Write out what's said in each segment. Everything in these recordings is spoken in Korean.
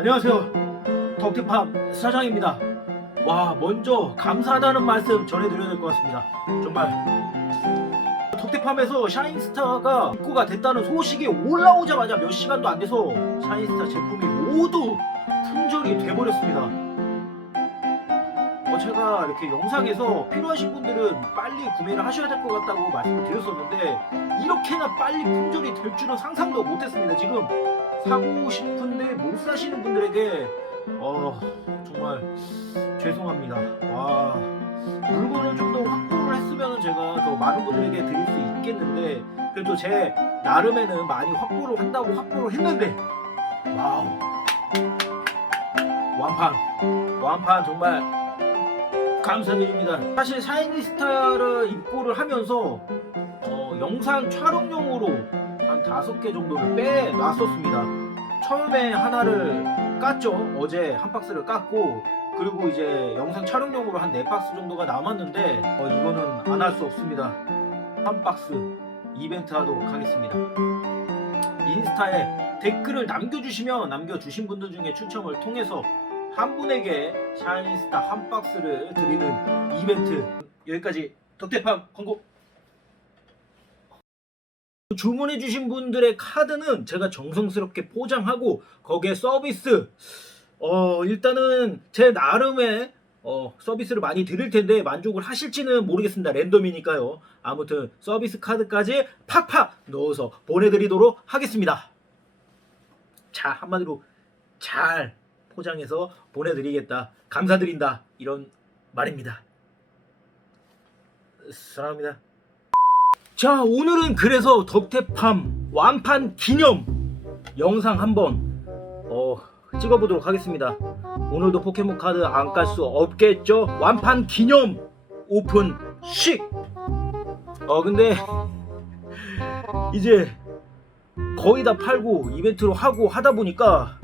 안녕하세요. 덕티팜 사장입니다. 와, 먼저 감사하다는 말씀 전해드려야 될 것 같습니다. 정말. 덕티팜에서 샤인스타가 입고가 됐다는 소식이 올라오자마자 몇 시간도 안 돼서 샤인스타 제품이 모두 품절이 돼버렸습니다. 어, 제가 이렇게 영상에서 필요하신 분들은 빨리 구매를 하셔야 될 것 같다고 말씀을 드렸었는데 이렇게나 빨리 품절이 될 줄은 상상도 못했습니다. 지금 사고 싶은데 못 사시는 분들에게 어 정말 죄송합니다. 와 물건을 좀 더 확보를 했으면 제가 더 많은 분들에게 드릴 수 있겠는데 그래도 제 나름에는 많이 확보를 한다고 확보를 했는데 와우 완판 완판 정말 감사드립니다. 사실 샤이니스타를 입고를 하면서 어, 영상 촬영용으로 한 다섯 개 정도를 빼놨었습니다. 처음에 하나를 깠죠. 어제 한 박스를 깠고 그리고 이제 영상 촬영용으로 한 네 박스 정도가 남았는데 어, 이거는 안 할 수 없습니다. 한 박스 이벤트 하도록 하겠습니다. 인스타에 댓글을 남겨주시면 남겨주신 분들 중에 추첨을 통해서 한 분에게 샤이니스타 한 박스를 드리는 이벤트. 여기까지 덕대팜 광고. 주문해주신 분들의 카드는 제가 정성스럽게 포장하고 거기에 서비스. 어 일단은 제 나름의 어, 서비스를 많이 드릴 텐데 만족을 하실지는 모르겠습니다. 랜덤이니까요. 아무튼 서비스 카드까지 팍팍 넣어서 보내드리도록 하겠습니다. 자 한마디로 잘 포장해서 보내드리겠다 감사드린다 이런 말입니다. 사랑합니다. 자 오늘은 그래서 덕태팜 완판 기념 영상 한번 어, 찍어보도록 하겠습니다. 오늘도 포켓몬 카드 안 깔 수 없겠죠? 완판 기념 오픈 식! 어 근데 이제 거의 다 팔고 이벤트로 하고 하다 보니까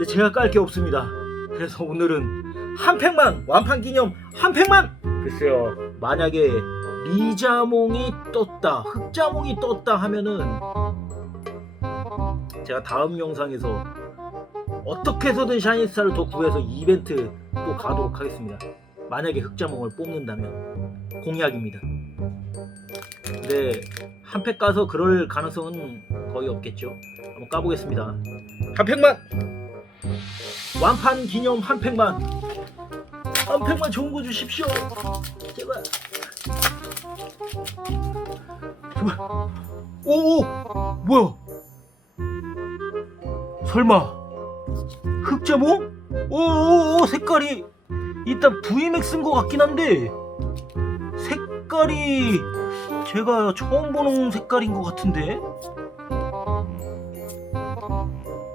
이제 제가 깔 게 없습니다. 그래서 오늘은 한 팩만 완판 기념 한 팩만! 글쎄요. 만약에 리자몽이 떴다 흑자몽이 떴다 하면은 제가 다음 영상에서 어떻게 해서든 샤이니스타를 더 구해서 이벤트 또 가도록 하겠습니다. 만약에 흑자몽을 뽑는다면 공약입니다. 근데 한 팩 까서 그럴 가능성은 거의 없겠죠? 한번 까보겠습니다. 한 팩만 완판 기념 한 팩만. 한 팩만 좋은 거 주십시오. 제발. 제발. 오오. 뭐야? 설마. 흑자몽? 오오오 색깔이 일단 VMAX인 것 같긴 한데 색깔이 제가 처음 보는 색깔인 것 같은데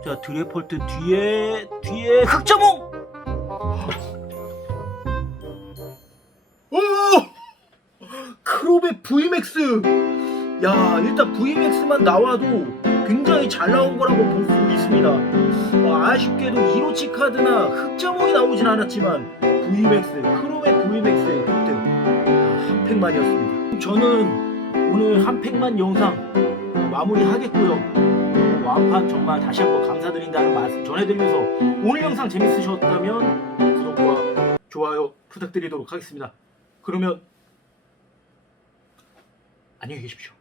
자 드래폴트 뒤에 뒤에 오 크롭의 VMAX 야 일단 VMAX만 나와도 굉장히 잘 나온 거라고 볼 수 있습니다. 어, 아쉽게도 이로치 카드나 흑자몽이 나오진 않았지만 VMAX 크롬의 VMAX 획득 아, 한 팩만이었습니다. 저는 오늘 한 팩만 영상 어, 마무리하겠고요 어, 완판 정말 다시 한번 감사드린다는 말씀 전해드리면서 오늘 영상 재밌으셨다면 구독과 좋아요 부탁드리도록 하겠습니다. 그러면 안녕히 계십시오